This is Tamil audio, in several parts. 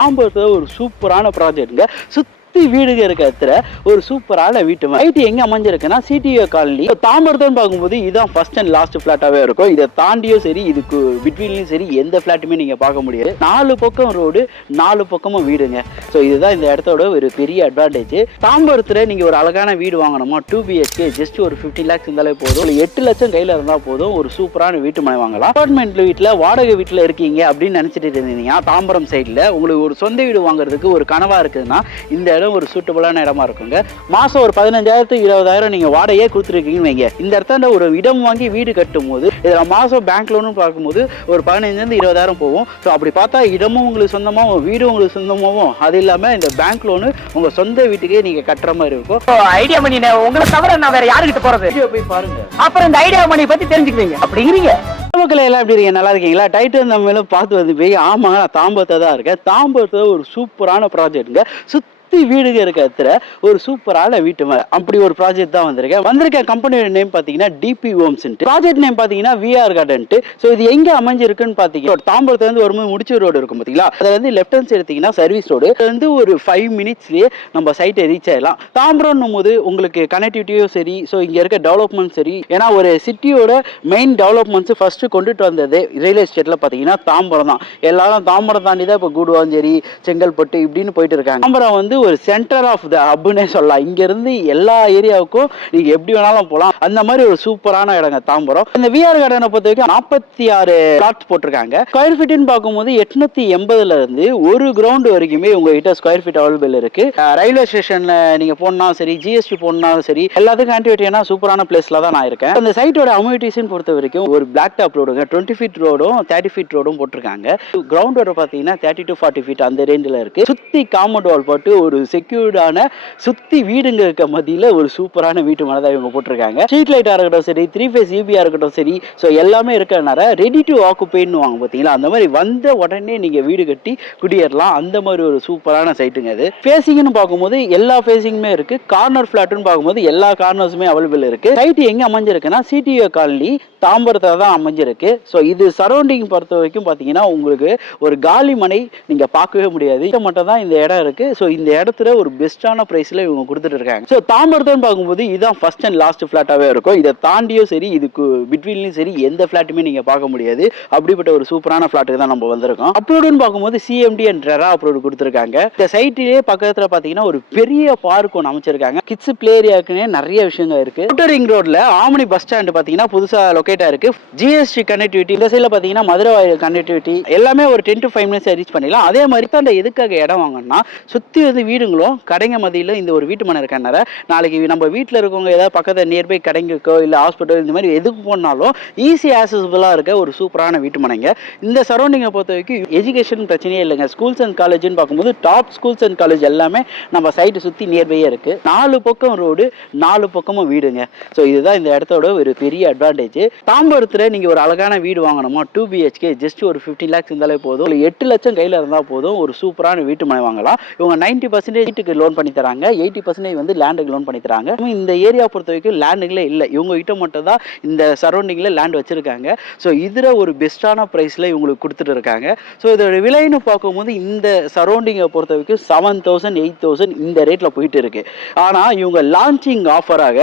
தாம்பரத்துல ஒரு சூப்பரான ப்ராஜெக்ட்ங்க. வீடுங்க இருக்க இடத்துல ஒரு சூப்பரான வீட்டு ஐடி எங்க அமைஞ்சிருக்குன்னா சிடிஓ காலனி. தாம்பரத்தன்னு பார்க்கும்போது இதுதான் ஃபர்ஸ்ட் அண்ட் லாஸ்ட் பிளாட்டாவே இருக்கும். இதை தாண்டியும் சரி, இதுக்கு பிட்வீன்லயும் சரி எந்த பிளாட்டுமே நீங்க பார்க்க முடியாது. 4 பக்கம் ரோடு, 4 பக்கமும் வீடுங்க. ஸோ இதுதான் இந்த இடத்தோட ஒரு பெரிய அட்வான்டேஜ். தாம்பரத்துல நீங்க ஒரு அழகான வீடு வாங்கணுமா, 2 BHK ஜஸ்ட் ஒரு 50 lakhs இருந்தாலே போதும். 8 லட்சம் கையில இருந்தா போதும், ஒரு சூப்பரான வீட்டு மனை வாங்கலாம். அபார்ட்மெண்ட் வீட்டுல வாடகை வீட்டுல இருக்கீங்க அப்படின்னு நினைச்சிட்டு இருந்தீங்கன்னா தாம்பரம் சைட்ல உங்களுக்கு ஒரு சொந்த வீடு வாங்குறதுக்கு ஒரு கனவா இருக்குதுன்னா இந்த இடம் ஒரு சூட்டபிளான இடமா இருக்குங்க. மாசம் ஒரு 15,000 20,000 நீங்க வாடகையே கொடுத்துருக்கீங்கன்னு வைங்க. இந்த இடத்துல ஒரு இடம் வாங்கி வீடு கட்டும் போது இதுல மாசம் பேங்க் லோனும் பார்க்கும்போது ஒரு 15,000 20,000 போகும். ஸோ அப்படி பார்த்தா இடமும் உங்களுக்கு சொந்தமாகவும் வீடும் உங்களுக்கு சொந்தமாகவும், அது இல்லாம இந்த பேங்க் லோனு உங்க சொந்த வீட்டுக்கே நீங்க கட்டுற மாதிரி இருக்கும். ஐடியா மணி உங்களை தவிர நான் வேற யாருக்கிட்ட போறது? போய் பாருங்க, அப்புறம் இந்த ஐடியா மணி பத்தி தெரிஞ்சுக்குவீங்க அப்படிங்கிறீங்க. மக்கள் எல்லாம் எப்படி இருக்கீங்க? நல்லா இருக்கீங்களா? டைட்டில் நம்ம மேலும் பார்த்து வந்து போய் ஆமாங்க, நான் தாம்பரத்தை தான் இருக்கேன். தாம்பரத்துல ஒரு சூப்பரான ப்ராஜெக்ட்ங்க. வீடுங்க இருக்க இடத்துல ஒரு சூப்பரான வீட்டு மேல அப்படி ஒரு ப்ராஜெக்ட் தான் வந்திருக்க கம்பெனியோட நேம் பாத்தீங்கன்னா டிபி ஹோம்ஸ். ப்ராஜெக்ட் நேம் பாத்தீங்கன்னா விஆர் கார்டன். சோ இது எங்க அமைஞ்சிருக்குன்னு பாத்தீங்கன்னா தாம்பரத்துல இருந்து வரும்போது முடிச்சு ரோடு இருக்கும் பாத்தீங்களா, அதுல இருந்து லெஃப்ட் ஹேண்ட் சைடு எடுத்தீங்கன்னா சர்வீஸ் ரோடு. அதுல இருந்து ஒரு 5 மினிட்ஸ்லயே நம்ம சைட்டை ரீச் ஆயிடலாம். தாம்பரம் போது உங்களுக்கு கனெக்டிவிட்டியும் சரி, ஸோ இங்க இருக்க டெவலப்மெண்ட் சரி, ஏன்னா ஒரு சிட்டியோட மெயின் டெவலப்மெண்ட்ஸ் ஃபர்ஸ்ட் கொண்டுட்டு வந்தது ரியல் எஸ்டேட்ல பாத்தீங்கன்னா தாம்பரம் தான். எல்லாரும் தாம்பரம் தாண்டி தான் இப்போ கூடுவாஞ்சேரி, செங்கல்பட்டு இப்படின்னு போயிட்டு இருக்காங்க. தாம்பரம் வந்து ஒரு சென்டர் ஆஃப் த ஹப்னே சொல்லலாம். இங்க இருந்து எல்லா ஏரியாவுக்கும் நீங்க எப்படி வேணாலும் போகலாம். அந்த மாதிரி ஒரு சூப்பரான இடங்க தாம்பரம். இந்த விஆர் கார்டனை பொறுத்த வரைக்கும் 46 பிளாட்ஸ் போட்டிருக்காங்க. ஸ்கொயர் ஃபீட்னு பார்க்கும்போது 880ல இருந்து ஒரு கிரவுண்ட் வரைக்குமே உங்ககிட்ட ஸ்கொயர் ஃபீட் அவைலபிள் இருக்கு. ரயில்வே ஸ்டேஷன்ல நீங்க போனா சரி, ஜிஎஸ்டி போனாலும் சரி, எல்லாத்துக்கும் ஆன்டிவேட்டியான சூப்பரான பிளேஸ்ல தான் நான் இருக்கேன். அந்த சைட்டோட அம்யூனிட்டிஸ் பொறுத்த வரைக்கும் ஒரு பிளாக் டாப் ரோடுங்க, 20 feet ரோடும் 30 feet ரோடும் போட்டிருக்காங்க. கிரவுண்ட் ரோடு பாத்தீங்கன்னா 30 to 40 feet அந்த ரேஞ்சில் இருக்கு. சுத்தி காம்பவுண்ட் வால் போட்டு ஒரு செக்யூர்டான சுத்தி வீடுங்க இருக்க மத்தியில ஒரு சூப்பரான வீட்டு மனதை இவங்க போட்டிருக்காங்க. ஸ்ட்ரீட் லைட்டா இருக்கட்டும் சரி, 3 phase EBயா இருக்கட்டும் சரி, ஸோ எல்லாமே இருக்கிறனால ரெடி டு ஆக்குபைன்னு வாங்க பார்த்தீங்களா, அந்த மாதிரி வந்த உடனே நீங்க வீடு கட்டி குடியேறலாம். அந்த மாதிரி ஒரு சூப்பரான சைட்டுங்க அது. ஃபேசிங்னு பார்க்கும்போது எல்லா ஃபேசிங்குமே இருக்கு. கார்னர் ஃபிளாட்னு பார்க்கும்போது எல்லா கார்னர்ஸுமே அவைலபிள் இருக்கு. சைட் எங்க அமைஞ்சிருக்குன்னா சிடிஓ காலனி தாம்பரத்தை தான் அமைஞ்சிருக்கு. ஸோ இது சரௌண்டிங் பொறுத்த வரைக்கும் பார்த்தீங்கன்னா உங்களுக்கு ஒரு காலி மனை நீங்க பார்க்கவே முடியாது. இது மட்டும் தான் இந்த இடம் இருக்கு. ஸோ இந்த இடத்துல ஒரு பெஸ்டான பிரைஸ்ல இவங்க கொடுத்துட்டு இருக்காங்க. ஸோ தாம்பரத்தன்னு பார்க்கும்போது இதுதான் ஃபர்ஸ்ட் அண்ட் லாஸ்ட் பிளாட்டாவே இருக்கும். இதை தாண்டியும் சரி, இதுக்கு பிட்வீன்லயும் சரி எந்த பிளாட்டுமே நீங்க பார்க்க முடியாது. அப்படிப்பட்ட ஒரு சூப்பரான பிளாட்டுக்கு தான் நம்ம வந்திருக்கோம். அப்ரோடுன்னு பார்க்கும்போது சிஎம்டி அண்ட் ரெரா அப்ரோடு கொடுத்துருக்காங்க. இந்த சைட்டிலேயே பக்கத்துல பார்த்தீங்கன்னா ஒரு பெரிய பார்க் ஒன்று அமைச்சிருக்காங்க. கிட்ஸ் பிளே ஏரியாக்குன்னே நிறைய விஷயங்கள் இருக்கு. அவுட்டர் ரிங் ரோட்ல ஆம்னி பஸ் ஸ்டாண்ட் பார்த்தீங்கன்னா புதுசா லொகேட்டா இருக்கு. ஜிஎஸ்டி கனெக்டிவிட்டி இந்த சைட்ல பார்த்தீங்கன்னா மதுரை கனெக்டிவிட்டி எல்லாமே ஒரு 10 to 5 minutes ரீச் பண்ணிடலாம். அதே மாதிரி தான் எதுக்காக இடம் வாங்கினா சுத்தி வந்து வீடுங்களும் கடைங்க மதியில இந்த ஒரு வீட்டு மனை இருக்கனால நாளைக்கு நம்ம வீட்டில் இருக்கவங்க ஏதாவது பக்கத்தில் நியர்பை கடைங்களுக்கோ இல்லை ஹாஸ்பிட்டல் இந்த மாதிரி எதுக்கு போனாலும் ஈஸி ஆக்சஸபிளாக இருக்க ஒரு சூப்பரான வீட்டு மனைங்க. இந்த சரௌண்டிங்கை பொறுத்த வரைக்கும் எஜுகேஷன் பிரச்சனையே இல்லைங்க. ஸ்கூல்ஸ் அண்ட் காலேஜ்னு பார்க்கும்போது டாப் ஸ்கூல்ஸ் அண்ட் காலேஜ் எல்லாமே நம்ம சைட்டு சுற்றி நியர்பையே இருக்கு. 4 பக்கம் ரோடு, 4 பக்கமும் வீடுங்க. ஸோ இதுதான் இந்த இடத்தோட ஒரு பெரிய அட்வான்டேஜ். தாம்பரத்தில் நீங்கள் ஒரு அழகான வீடு வாங்கணுமா, 2 BHK ஜஸ்ட் ஒரு 15 lakhs இருந்தாலே போதும், 8 லட்சம் கையில் இருந்தால் போதும், ஒரு சூப்பரான வீட்டு மனை வாங்கலாம். இவங்க 90% வீட்டுக்கு லோன் பண்ணி தராங்க, 80% வந்து லேண்டுக்கு லோன் பண்ணி தராங்க. இந்த ஏரியா பொறுத்த வரைக்கும் லேண்டுகளே இல்லை, இவங்க கிட்ட மட்டும் தான் இந்த சரௌண்டிங்ல லேண்ட் வச்சிருக்காங்க. ஸோ இதுல ஒரு பெஸ்டான பிரைஸ்ல இவங்களுக்கு கொடுத்துட்டு இருக்காங்க. ஸோ இதோட விலைன்னு பார்க்கும்போது இந்த சரௌண்டிங்கை பொறுத்த வரைக்கும் 7,000 8,000 இந்த ரேட்ல போயிட்டு இருக்கு. ஆனா இவங்க லான்ச்சிங் ஆஃபராக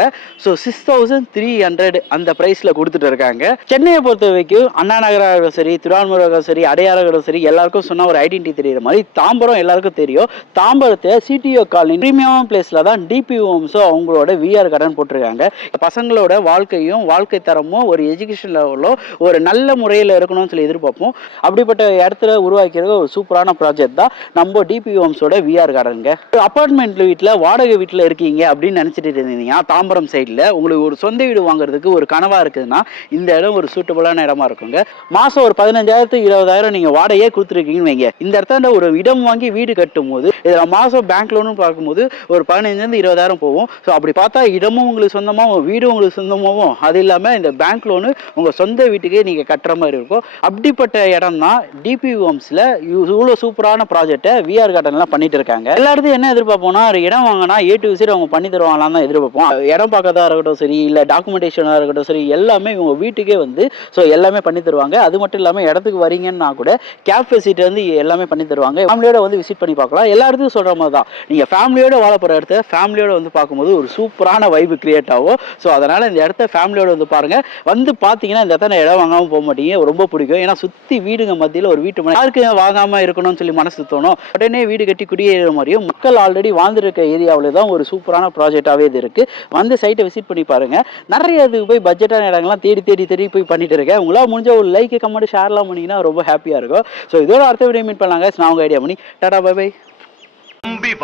6,300 அந்த பிரைஸ்ல கொடுத்துட்டு இருக்காங்க. சென்னையை பொறுத்த வரைக்கும் அண்ணா நகராக சரி, திருவான்மூராக சரி, அடையாளம் சரி, எல்லாருக்கும் சொன்ன ஒரு ஐடென்டிட்டி தெரியுற மாதிரி தாம்பரம் எல்லாருக்கும் தெரியும். தாம்பரத்தை சிடிஓ காலனி பிரீமியம் பிளேஸ்ல தான் டிபி ஹோம்ஸோ அவங்களோட விஆர் கார்டன் போட்டிருக்காங்க. பசங்களோட வாழ்க்கையும் வாழ்க்கை தரமும் ஒரு எஜுகேஷன் லெவலோ ஒரு நல்ல முறையில் இருக்கணும்னு சொல்லி எதிர்பார்ப்போம். அப்படிப்பட்ட இடத்துல உருவாக்கிறது ஒரு சூப்பரான ப்ராஜெக்ட் தான் நம்ம டிபி ஹோம்ஸோட விஆர் கார்டனுங்க. அபார்ட்மெண்ட் வீட்டில் வாடகை வீட்டில் இருக்கீங்க அப்படின்னு நினைச்சிட்டு இருந்தீங்கன்னா தாம்பரம் சைடில் உங்களுக்கு ஒரு சொந்த வீடு வாங்குறதுக்கு ஒரு கனவா இருக்குதுன்னா இந்த இடம் ஒரு சூட்டபிளான இடமா இருக்குங்க. மாசம் ஒரு 15,000 20,000 நீங்க வாடகையே கொடுத்துருக்கீங்கன்னு வைங்க. இந்த இடத்துல ஒரு இடம் வாங்கி வீடு கட்டும் போது இதுல மாதம் பேங்க் லோனு பார்க்கும்போது ஒரு 15,000 20,000 போகும். ஸோ அப்படி பார்த்தா இடமும் உங்களுக்கு சொந்தமாகவும் வீடும் உங்களுக்கு சொந்தமாகவும், அது இல்லாமல் இந்த பேங்க் லோனு உங்கள் சொந்த வீட்டுக்கே நீங்கள் கட்டுற மாதிரி இருக்கும். அப்படிப்பட்ட இடம் தான் டிபி ஹோம்ஸில் இவ்வளோ சூப்பரான ப்ராஜெக்டை விஆர் கார்டன்லாம் பண்ணிட்டு இருக்காங்க. எல்லா இடத்தையும் என்ன எதிர்பார்ப்போம்னா, ஒரு இடம் வாங்கினா A to Z அவங்க பண்ணி தருவாங்களான்னு தான் எதிர்பார்ப்போம். இடம் பார்க்கறதா இருக்கட்டும் சரி, இல்லை டாக்குமெண்டேஷனாக இருக்கட்டும் சரி, எல்லாமே இவங்க வீட்டுக்கே வந்து ஸோ எல்லாமே பண்ணி தருவாங்க. அது மட்டும் இல்லாமல் இடத்துக்கு வரீங்கன்னா கூட கேப் ஃபெசிலிட்டி வந்து எல்லாமே பண்ணி தருவாங்க. ஃபேமிலியோட வந்து விசிட் பண்ணி பார்க்கலாம். எல்லா இடத்துக்கும் சொல்கிற மாதிரி தான், நீங்கள் ஃபேமிலியோட வாழ போகிற இடத்த ஃபேமிலியோட வந்து பார்க்கும்போது ஒரு சூப்பரான வைப் கிரியேட் ஆகும். ஸோ அதனால் இந்த இடத்த ஃபேமிலியோட வந்து பாருங்கள். வந்து பார்த்தீங்கன்னா இந்த இடத்த இடம் வாங்காமல் போக மாட்டீங்க, ரொம்ப பிடிக்கும். ஏன்னா சுற்றி வீடுங்க மத்தியில் ஒரு வீட்டு யாருக்கு வாங்காமல் இருக்கணும்னு சொல்லி மனசு தோணும். உடனே வீடு கட்டி குடியேற மாதிரியும் மக்கள் ஆல்ரெடி வாழ்ந்துருக்க ஏரியாவில் தான் ஒரு சூப்பரான ப்ராஜெக்டாகவே இது இருக்குது. வந்து சைட்டை விசிட் பண்ணி பாருங்கள். நிறைய இதுக்கு போய் பட்ஜெட்டான இடங்கள்லாம் தேடி தேடி தேடி போய் பண்ணிட்டு இருக்கேன். உங்களால் முடிஞ்ச ஒரு லைக் கமெண்ட் ஷேர்லாம் பண்ணிங்கன்னா ரொம்ப ஹாப்பியாக இருக்கும். ஸோ இதோட அடுத்த வீடியோ மீட் பண்ணலாங்க. நான் உங்கள் ஐடியா பண்ணி டாடா பை பை.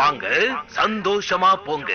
வாங்க சந்தோஷமா போங்க.